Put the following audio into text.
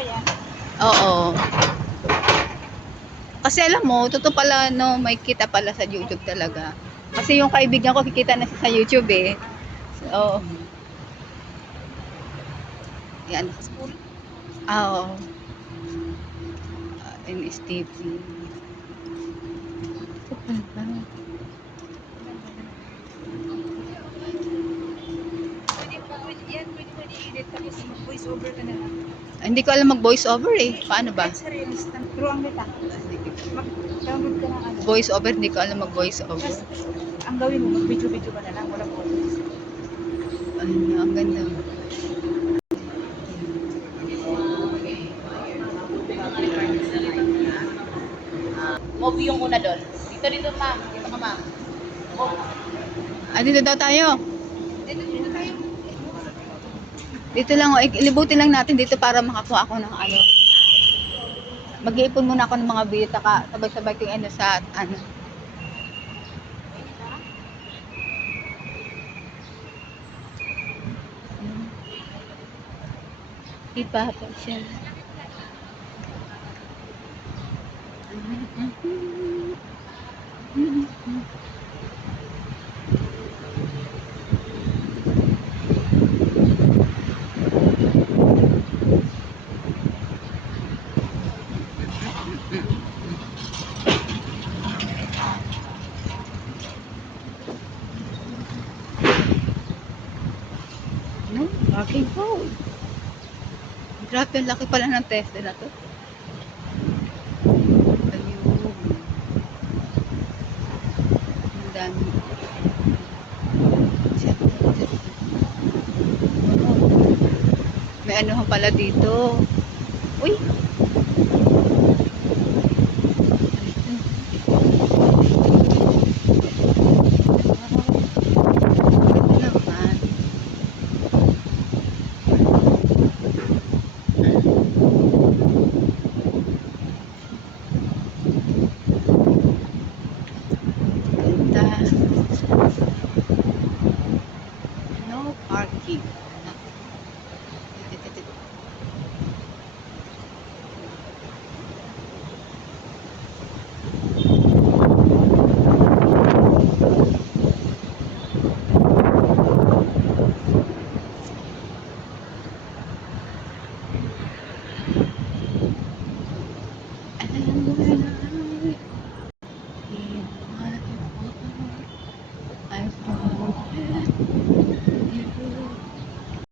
kaya? Oo. Kasi alam mo, totoo pala, no, may kita pala sa YouTube talaga. Kasi yung kaibigan ko, kikita na siya sa YouTube eh. So, yan. School? Oo. NSTP. Ito pala ba? Pwede i-edit tapos mag-voice over ka na lang. Hindi ko alam mag-voice over eh. Paano ba? Kahit sa reels, turuan kita. Mag-download ka ng ano. Voice over, hindi ko alam mag-voice over. Tapos, ang gawin mo, mag-video-video ka na lang, walang audio. Ano, ang ganda. Movie yung una doon. Dito, ma'am. Dito ka, ma'am. Ah, dito daw tayo. Dito tayo. Dito lang, oh, ilibutin lang natin dito para makakuha ako ng ano. Mag-iipon muna ako ng mga bita ka, sabay-sabay kong ano sa ano. Iba pa siya. No, parking road. Grabe, ang laki pala ng Tesla na to. Ayun. Ang dami. May ano pala dito. Uy,